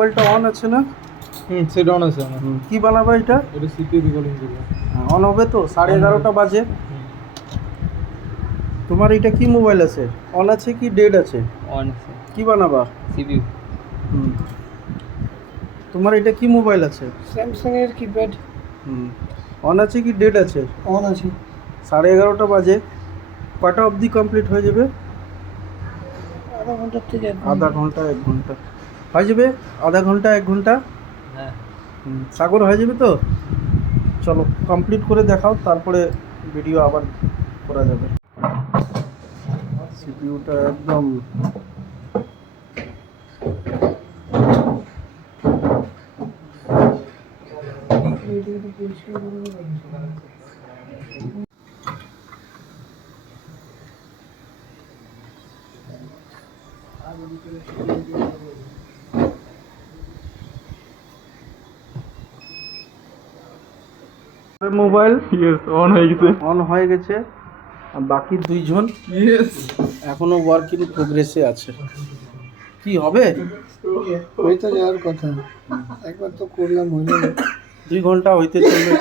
মোবাইলটা অন আছে না? সেটা অন আছে। কি বানাবা এটা? এটা সিপিইউ রিকলিং করবে। অন হবে তো? 11:30 বাজে। তোমার এটা কি মোবাইল আছে? অন আছে কি ডেড আছে? অন আছে। কি বানাবা? সিপিইউ। তোমার এটা কি মোবাইল আছে? স্যামসাং এর কিপ্যাড। অন আছে কি ডেড আছে? অন আছে। 11:30 বাজে। কয়টা অবধি কমপ্লিট হয়ে যাবে? আধা ঘন্টা থেকে আধা ঘন্টা 1 ঘন্টা হয়ে যাবে। আধা ঘন্টা 1 ঘন্টা। হ্যাঁ। সাগর হয়ে যাবে তো? চলো কমপ্লিট করে দেখাও, তারপরে ভিডিও আবার করা যাবে। সিপিইউটা একদম মোবাইল অন হয়ে গেছে। অন হয়ে গেছে। আর বাকি দুইজন এখনো ওয়ার্ক ইন প্রোগ্রেসে আছে। কি হবে? হয়ে তো যাওয়ার কথা, একবার তো করলাম হলো না। 2 ঘন্টা হইতে চলবে।